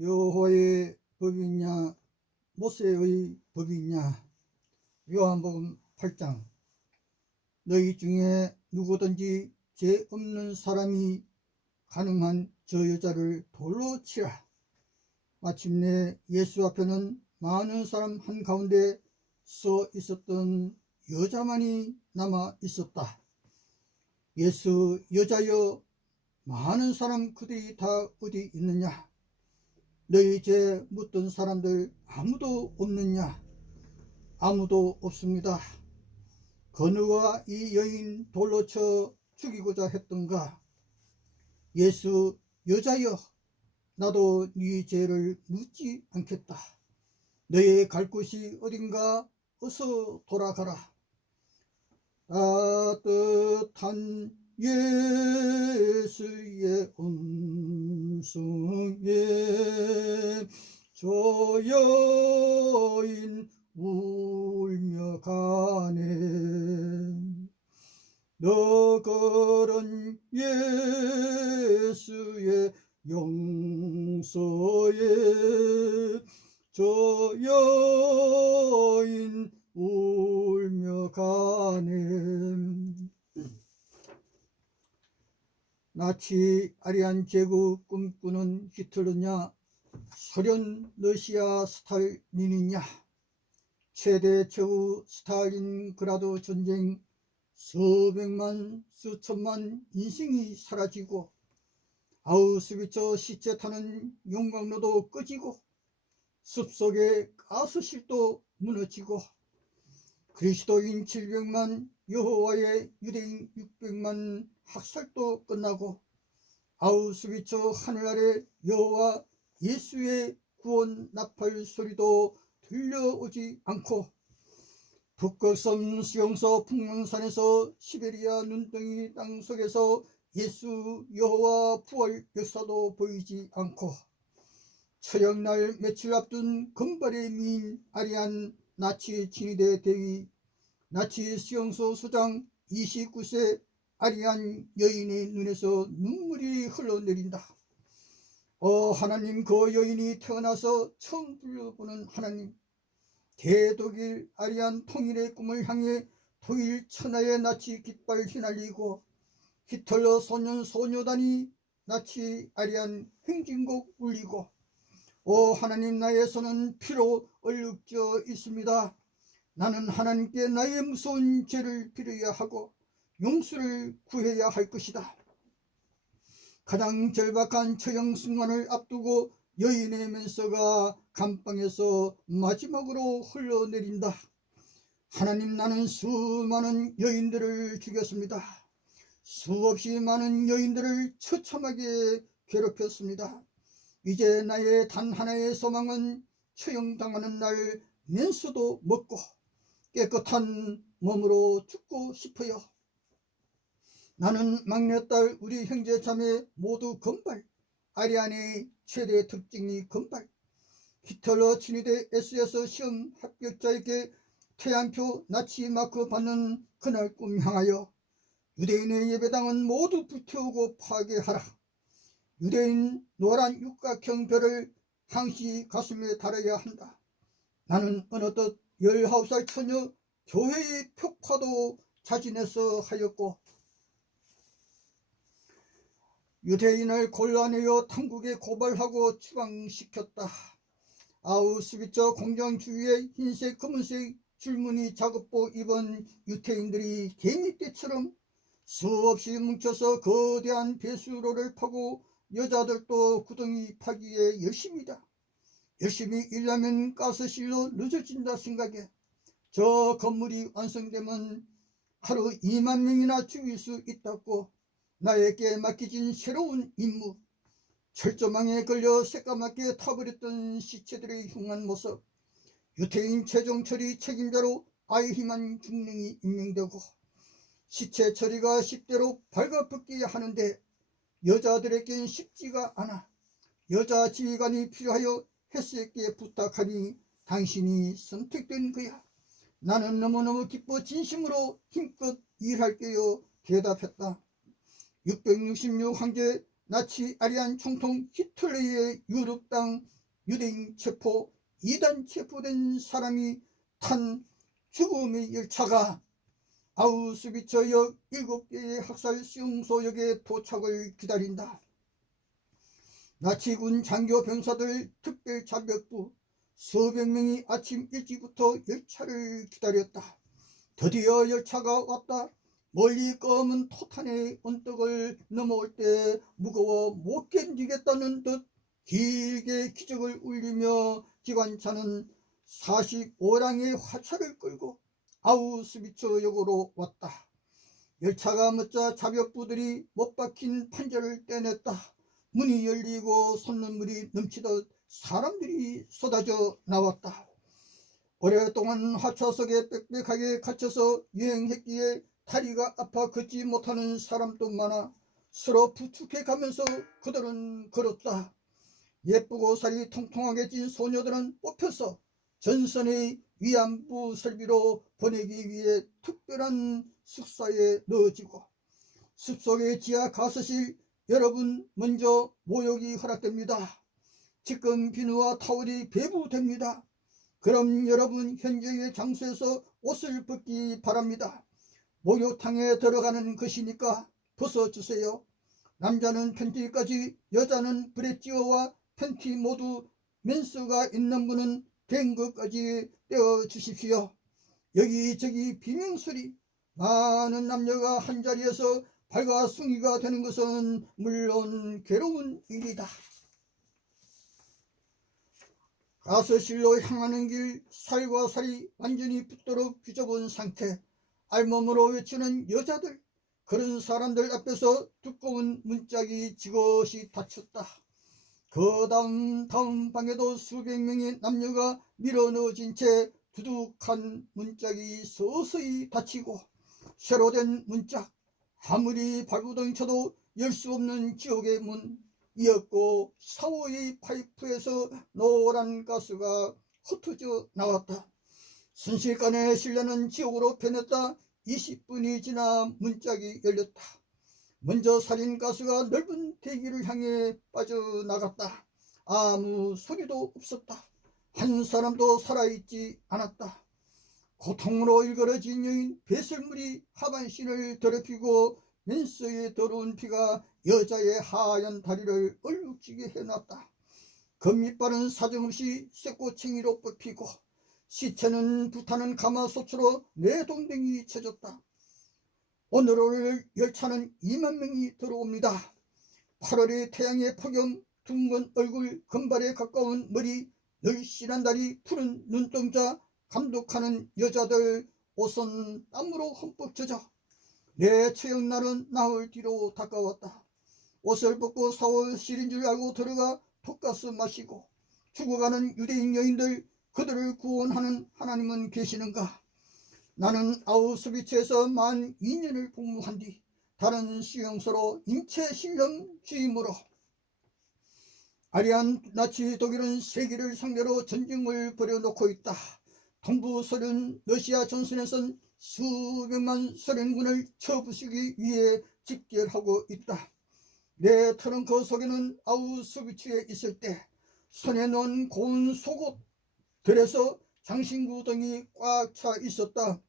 여호와의 법이냐 모세의 법이냐. 요한복음 8장. 너희 중에 누구든지 죄 없는 사람이 가능한 저 여자를 돌로 치라. 마침내 예수 앞에는 많은 사람 한가운데 서 있었던 여자만이 남아 있었다. 예수, 여자여, 많은 사람 그들이 다 어디 있느냐? 너희 죄 묻던 사람들 아무도 없느냐? 아무도 없습니다. 그 누가 이 여인 돌로 쳐 죽이고자 했던가? 예수, 여자여, 나도 네 죄를 묻지 않겠다. 너의 갈 곳이 어딘가 어서 돌아가라. 따뜻한 예수의 음성에 저 여인 울며 가네. 너 그런 예수의 용서에 저 여인 울며 가네. 나치 아리안 제국 꿈꾸는 히틀러냐, 소련 러시아 스탈린이냐. 최대 최후 스탈린그라드 전쟁, 수백만 수천만 인생이 사라지고 아우슈비츠 시체 타는 용광로도 꺼지고 숲속의 가스실도 무너지고 그리스도인 700만, 여호와의 유대인 600만 학살도 끝나고 아우슈비츠 하늘 아래 여호와 예수의 구원 나팔 소리도 들려오지 않고 북극섬 수용소 풍랑산에서 시베리아 눈덩이 땅속에서 예수 여호와 부활 역사도 보이지 않고 처형날 며칠 앞둔 금발의 미인 아리안 나치 친위대 대위, 나치 수용소 소장 29세 아리안 여인의 눈에서 눈물이 흘러내린다. 하나님, 그 여인이 태어나서 처음 불러보는 하나님, 대독일 아리안 통일의 꿈을 향해 독일 천하의 나치 깃발 휘날리고 히틀러 소년 소녀단이 나치 아리안 행진곡 울리고 하나님, 나의 손은 피로 얼룩져 있습니다. 나는 하나님께 나의 무서운 죄를 빌어야 하고 용서를 구해야 할 것이다. 가장 절박한 처형 순간을 앞두고 여인의 면서가 감방에서 마지막으로 흘러내린다. 하나님, 나는 수많은 여인들을 죽였습니다. 수없이 많은 여인들을 처참하게 괴롭혔습니다. 이제 나의 단 하나의 소망은 처형당하는 날 면수도 먹고 깨끗한 몸으로 죽고 싶어요. 나는 막내딸 우리 형제 자매 모두 건발, 아리안의 최대 특징이 건발. 히틀러 친위대 SS 시험 합격자에게 태양표 나치 마크 받는 그날 꿈 향하여 유대인의 예배당은 모두 불태우고 파괴하라. 유대인 노란 육각형 별을 항시 가슴에 달아야 한다. 나는 어느덧 19살 처녀 교회의 벽화도 자진해서 하였고 유대인을 곤란하여 당국에 고발하고 추방시켰다. 아우슈비츠 공장 주위에 흰색 검은색 줄무늬 작업복 입은 유태인들이 개미떼처럼 수없이 뭉쳐서 거대한 배수로를 파고 여자들도 구덩이 파기에 열심이다. 열심히 일하면 가스실로 늦어진다 생각에 저 건물이 완성되면 하루 2만 명이나 죽일 수 있다고 나에게 맡겨진 새로운 임무. 철조망에 걸려 새까맣게 타버렸던 시체들의 흉한 모습. 유태인 최종 처리 책임자로 아이히만 중령이 임명되고 시체 처리가 10대로 발가벗겨야 하는데 여자들에겐 쉽지가 않아. 여자 지휘관이 필요하여 헬스에게 부탁하니 당신이 선택된 거야. 나는 너무너무 기뻐 진심으로 힘껏 일할게요 대답했다. 666 황제 나치 아리안 총통 히틀러의 유럽 땅 유대인 체포 2단 체포된 사람이 탄 죽음의 열차가 아우슈비츠역 7개의 학살 수용소역에 도착을 기다린다. 나치군 장교 병사들 특별자벽부 수백 명이 아침 일찍부터 열차를 기다렸다. 드디어 열차가 왔다. 멀리 검은 토탄의 언덕을 넘어올 때 무거워 못 견디겠다는 듯 길게 기적을 울리며 기관차는 45량의 화차를 끌고 아우슈비츠역으로 왔다. 열차가 멎자 자벽부들이 못 박힌 판자를 떼냈다. 문이 열리고 솟는물이 넘치듯 사람들이 쏟아져 나왔다. 오랫동안 화차 속에 빽빽하게 갇혀서 유행했기에 다리가 아파 걷지 못하는 사람도 많아 서로 부축해 가면서 그들은 걸었다. 예쁘고 살이 통통하게 찐 소녀들은 뽑혀서 전선의 위안부 설비로 보내기 위해 특별한 숙소에 넣어지고 숲속의 지하 가스실 여러분 먼저 모욕이 허락됩니다. 지금 비누와 타월이 배부됩니다. 그럼 여러분 현재의 장소에서 옷을 벗기 바랍니다. 목욕탕에 들어가는 것이니까 벗어주세요. 남자는 팬티까지, 여자는 브래지어와 팬티 모두, 맨스가 있는 분은 된 것까지 떼어주십시오. 여기저기 비명소리, 많은 남녀가 한자리에서 발가숭이가 되는 것은 물론 괴로운 일이다. 가스실로 향하는 길 살과 살이 완전히 붙도록 뒤져본 상태, 알몸으로 외치는 여자들, 그런 사람들 앞에서 두꺼운 문짝이 지것이 닫혔다. 그 다음 방에도 수백 명의 남녀가 밀어넣어진 채 두둑한 문짝이 서서히 닫히고 쇠로 된 문짝, 아무리 발부둥 쳐도 열 수 없는 지옥의 문 이었고 샤워의 파이프에서 노란 가스가 흩어져 나왔다. 순식간에 실내는 지옥으로 변했다. 20분이 지나 문짝이 열렸다. 먼저 살인가스가 넓은 대기를 향해 빠져나갔다. 아무 소리도 없었다. 한 사람도 살아있지 않았다. 고통으로 일그러진 여인 배설물이 하반신을 더럽히고 맨스의 더러운 피가 여자의 하얀 다리를 얼룩지게 해놨다. 금밑발은 사정없이 쇠꼬챙이로 뽑히고 시체는 불타는 가마솥으로 내동댕이 쳐졌다. 오늘 열차는 2만 명이 들어옵니다. 8월의 태양의 폭염, 둥근 얼굴, 금발에 가까운 머리, 늘씬한 다리, 푸른 눈동자, 감독하는 여자들, 옷은 땀으로 흠뻑 젖어 내 처형날은 나흘 뒤로 다가왔다. 옷을 벗고 샤워실인 줄 알고 들어가 독가스 마시고 죽어가는 유대인 여인들, 그들을 구원하는 하나님은 계시는가? 나는 아우슈비츠에서 만 2년을 복무한 뒤 다른 수용소로 인체실험 주임으로 아리안 나치 독일은 세계를 상대로 전쟁을 벌여놓고 있다. 동부 소련 러시아 전선에선 수백만 소련군을 쳐부수기 위해 집결하고 있다. 내 트렁크 속에는 아우슈비츠에 있을 때 손에 넣은 고운 속옷들에서 장신구덩이 꽉 차 있었다.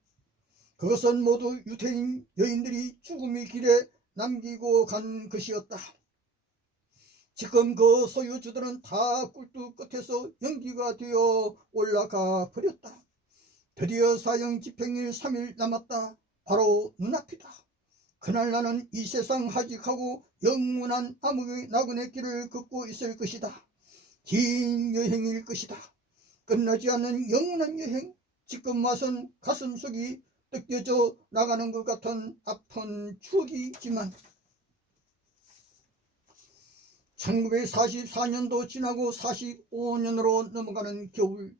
그것은 모두 유태인 여인들이 죽음의 길에 남기고 간 것이었다. 지금 그 소유주들은 다 꿀뚝 끝에서 연기가 되어 올라가 버렸다. 드디어 사형 집행일 3일 남았다. 바로 눈앞이다. 그날 나는 이 세상 하직하고 영원한 암흑의 나그네 길을 걷고 있을 것이다. 긴 여행일 것이다. 끝나지 않는 영원한 여행. 지금 와선 가슴속이 뜯겨져 나가는 것 같은 아픈 추억이지만 1944년도 지나고 45년으로 넘어가는 겨울,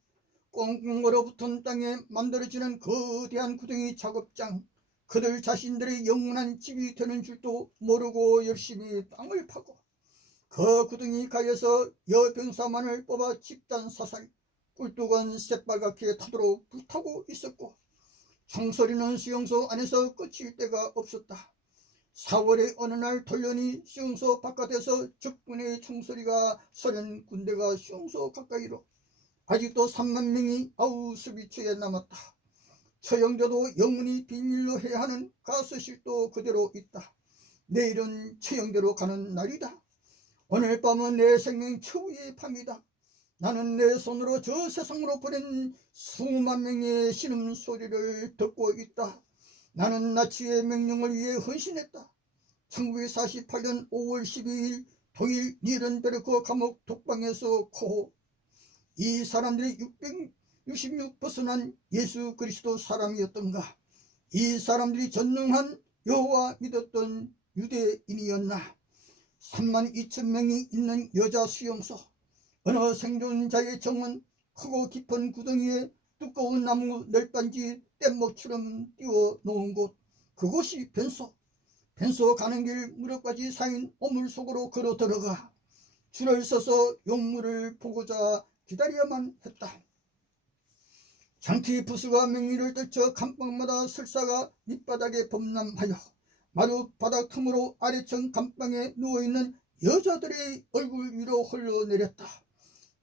꽁꽁 얼어붙은 땅에 만들어지는 거대한 구덩이 작업장, 그들 자신들의 영원한 집이 되는 줄도 모르고 열심히 땅을 파고 그 구덩이 가에서 여병사만을 뽑아 집단 사살, 꿀뚝은 새빨갛게 타도록 불타고 있었고 총소리는 수용소 안에서 끝일 데가 없었다. 4월의 어느 날 돌려니 수용소 바깥에서 적군의 총소리가 소련 군대가 수용소 가까이로 아직도 3만 명이 아우슈비츠에 남았다. 처형자도 영원히 비밀로 해야 하는 가스실도 그대로 있다. 내일은 처형대로 가는 날이다. 오늘 밤은 내 생명 최후의 밤이다. 나는 내 손으로 저 세상으로 보낸 수만 명의 신음소리를 듣고 있다. 나는 나치의 명령을 위해 헌신했다. 1948년 5월 12일 독일 니른베르크 감옥 독방에서 코호. 이 사람들이 666 벗어난 예수 그리스도 사람이었던가? 이 사람들이 전능한 여호와 믿었던 유대인이었나? 3만 2천 명이 있는 여자 수용소. 어느 생존자의 정은 크고 깊은 구덩이에 두꺼운 나무 널빤지 뗏목처럼 띄워 놓은 곳. 그곳이 변소. 변소 가는 길 무릎까지 쌓인 오물 속으로 걸어 들어가 줄을 서서 용물을 보고자 기다려야만 했다. 장티 부수가 맹위를 떨쳐 감방마다 설사가 밑바닥에 범람하여 마루 바닥 틈으로 아래층 감방에 누워있는 여자들의 얼굴 위로 흘러내렸다.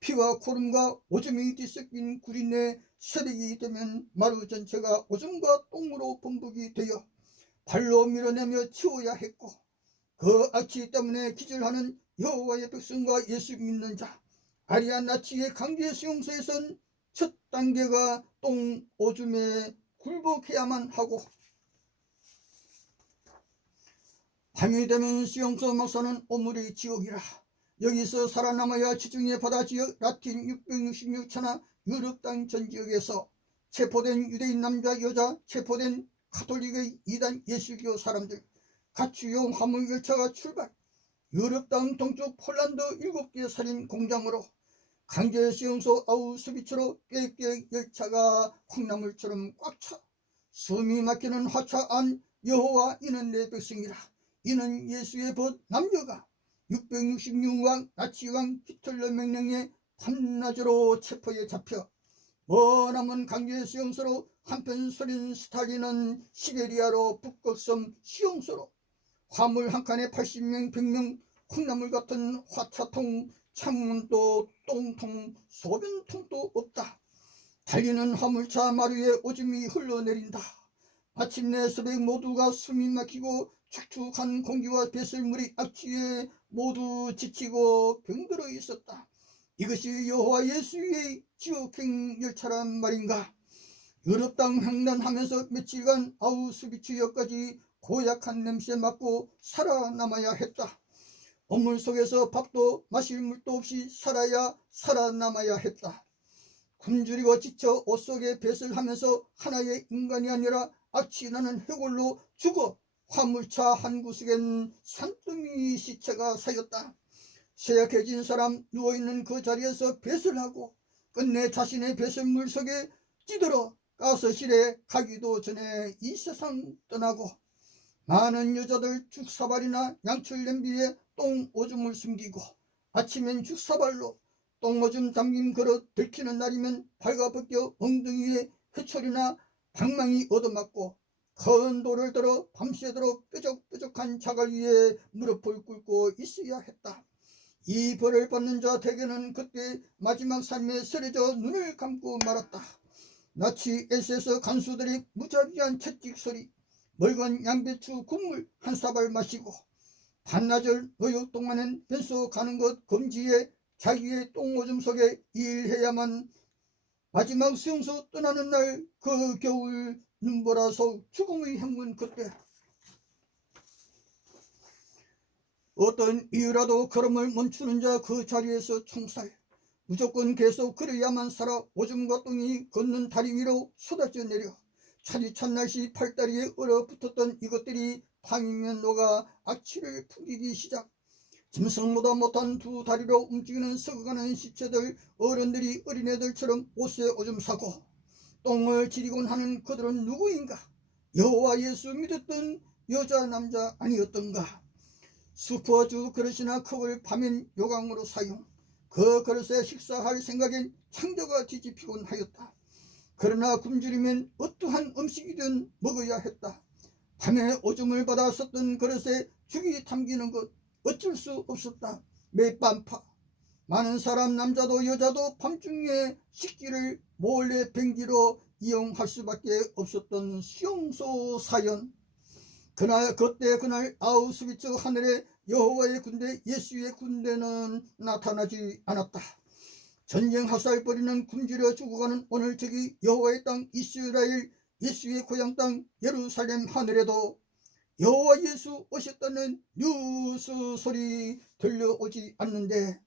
피와 고름과 오줌이 뒤섞인 구린내. 새벽이 되면 마루 전체가 오줌과 똥으로 범벅이 되어 발로 밀어내며 치워야 했고, 그 악취 때문에 기절하는 여호와의 백성과 예수 믿는 자, 아리안 나치의 강제 수용소에선 첫 단계가 똥 오줌에 굴복해야만 하고, 밤이 되면 수용소 막사는 오물의 지옥이라. 여기서 살아남아야 지중해 바다지역 라틴 666천하 유럽 땅 전 지역에서 체포된 유대인 남자 여자, 체포된 가톨릭의 이단 예수교 사람들, 가축용 화물 열차가 출발. 유럽 땅 동쪽 폴란드 7개 살인 공장으로 강제 수용소 아우슈비츠로 꾀꾀 열차가 콩나물처럼 꽉 차. 숨이 막히는 화차 안 여호와 이는 내 백성이라. 이는 예수의 벗 남녀가 666왕 나치왕 히틀러 명령에 밤낮으로 체포에 잡혀 머나먼 강제 수용소로, 한편 소련 스탈린은 시베리아로 북극섬 수용소로, 화물 한 칸에 80명 100명, 콩나물 같은 화차통, 창문도 똥통, 소변통도 없다. 달리는 화물차 마루에 오줌이 흘러내린다. 마침내 새벽 모두가 숨이 막히고 축축한 공기와 배설물이 악취에 모두 지치고 병들어 있었다. 이것이 여호와 예수의 지옥행 열차란 말인가? 유럽 땅 횡단하면서 며칠간 아우슈비츠역까지 고약한 냄새 맡고 살아남아야 했다. 온물 속에서 밥도 마실 물도 없이 살아남아야 했다. 굶주리고 지쳐 옷 속에 뱃을 하면서 하나의 인간이 아니라 악취 나는 해골로 죽어 화물차 한 구석엔 산더미 시체가 쌓였다. 쇠약해진 사람 누워있는 그 자리에서 뱃을 하고 끝내 자신의 뱃을 물속에 찌들어 가스실에 가기도 전에 이 세상 떠나고, 많은 여자들 죽사발이나 양철 냄비에 똥 오줌을 숨기고 아침엔 죽사발로 똥오줌 담긴 그릇 들키는 날이면 발가벗겨 엉덩이에 회초리나 방망이 얻어맞고 큰 돌을 들어 밤새도록 뾰족뾰족한 자갈 위에 무릎을 꿇고 있어야 했다. 이 벌을 받는 자 대개는 그때 마지막 삶에 쓰러져 눈을 감고 말았다. 나치 SS 간수들이 무자비한 채찍 소리, 멀건 양배추 국물 한 사발 마시고 반나절 노역 동안엔 변소 가는 것 금지에 자기의 똥오줌 속에 일해야만 마지막 수용소 떠나는 날 그 겨울 눈보라서 죽음의 행군 그때 어떤 이유라도 걸음을 멈추는 자 그 자리에서 총살. 무조건 계속 그래야만 살아 오줌과 똥이 걷는 다리 위로 쏟아져 내려 차디찬 날씨 팔다리에 얼어붙었던 이것들이 밤이면 녹아 악취를 풍기기 시작. 짐승보다 못한 두 다리로 움직이는 썩어가는 시체들, 어른들이 어린애들처럼 옷에 오줌 싸고 똥을 지리곤 하는 그들은 누구인가? 여호와 예수 믿었던 여자 남자 아니었던가? 슈퍼주 그릇이나 컵을 밤엔 요강으로 사용, 그 그릇에 식사할 생각엔 창자가 뒤집히곤 하였다. 그러나 굶주리면 어떠한 음식이든 먹어야 했다. 밤에 오줌을 받아 썼던 그릇에 죽이 담기는 것 어쩔 수 없었다. 매밤파 많은 사람 남자도 여자도 밤중에 식기를 몰래 뱅기로 이용할 수밖에 없었던 수용소 사연. 그날 아우슈비츠 하늘에 여호와의 군대 예수의 군대는 나타나지 않았다. 전쟁 화살 벌이는 굶주려 죽어가는 오늘 저기 여호와의 땅 이스라엘 예수의 고향 땅 예루살렘 하늘에도 여호와 예수 오셨다는 뉴스 소리 들려오지 않는데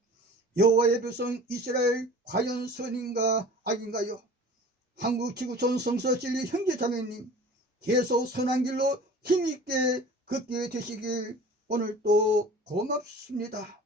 여호와의 백성 이스라엘 과연 선인가 악인가요? 한국지구촌 성서진리 형제자매님 계속 선한 길로 힘있게 걷게 되시길 오늘도 고맙습니다.